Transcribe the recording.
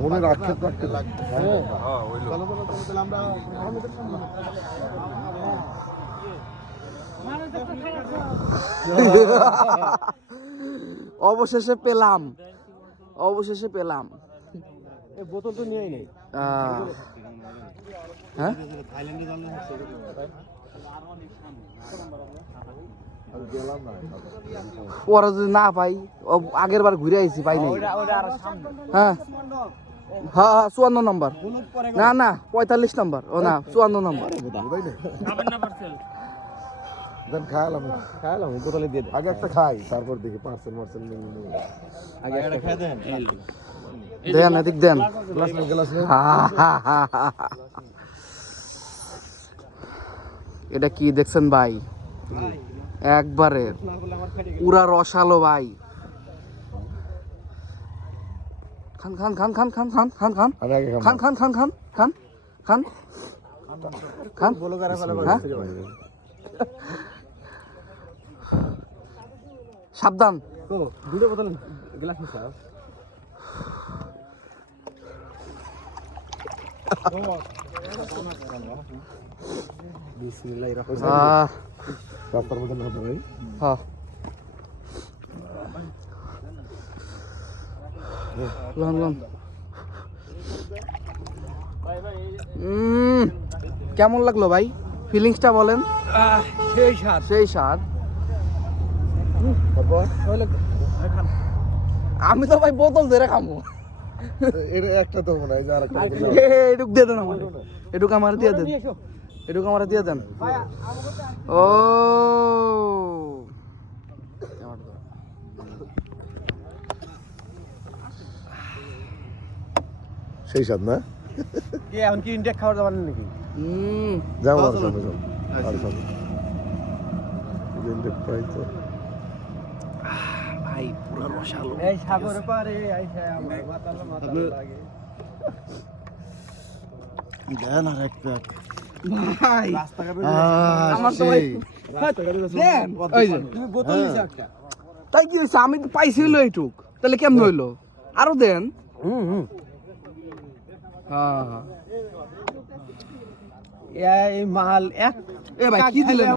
মনে রাখতে রাখতে অবশেষে পেলাম বোতল তো নিয়েই নেই। হ্যাঁ ওরা যদি না পাই আগের বার ঘুরে আইছি পাই নাই। হ্যাঁ হ্যাঁ 54 নম্বর না না 45 নম্বর ও না 54 নম্বর খাইলাম বোতলে দিয়ে দে। আগে একটা খাই তারপর দেখি পার্সেল মার্সেল আগে একটা খাই দেন। দেন এদিক দেন। গ্লাস নেই গ্লাস নেই এটা কি দেখছেন ভাই একবারে পুরা রসালো ভাই খান খান খান খান খান খান খান খান আমি আগে খান খান খান খান খান খান খান বলো যারা ফেলে হ্যাঁ? সাবধান তো দুটো বোতল গ্লাস নিছা। বিসমিল্লাহির রহমানির রহিম। রাস্তার মধ্যে না ভাই হ্যাঁ লন লন কেমন লাগলো ভাই ফিলিংসটা বলেন সেই স্বাদ। সেই স্বাদ আমি তো ভাই বোতল ধরে খামো এর একটা তো মনে হয় যে আরেকটা এটুক দিয়ে দেন আমার এটুক আমার দিয়ে দেন এটুক আমার দিয়ে দেন ও সেই স্বাদ না কে এখন কি ইনটেক খাবার যাবেন নাকি? যাও আর সামনে যাও আর সামনে ইন্ডিয়া প্রায় তো ভাই পুরো রসালো এই সাগরে পারে আইসা আমার মাথা লাগে। দেন আর এক প্যাক ভাই রাস্তাঘাটে আমার তো ভাই দেন ওই যে তুমি বোতল নিছো একটা। তাই কি হয়েছে আমি তো পাইছি হইলো এইটুক তাহলে কেমন হইলো আরো দেন হ্যাঁ এই মাল এক এ ভাই কি দিলেন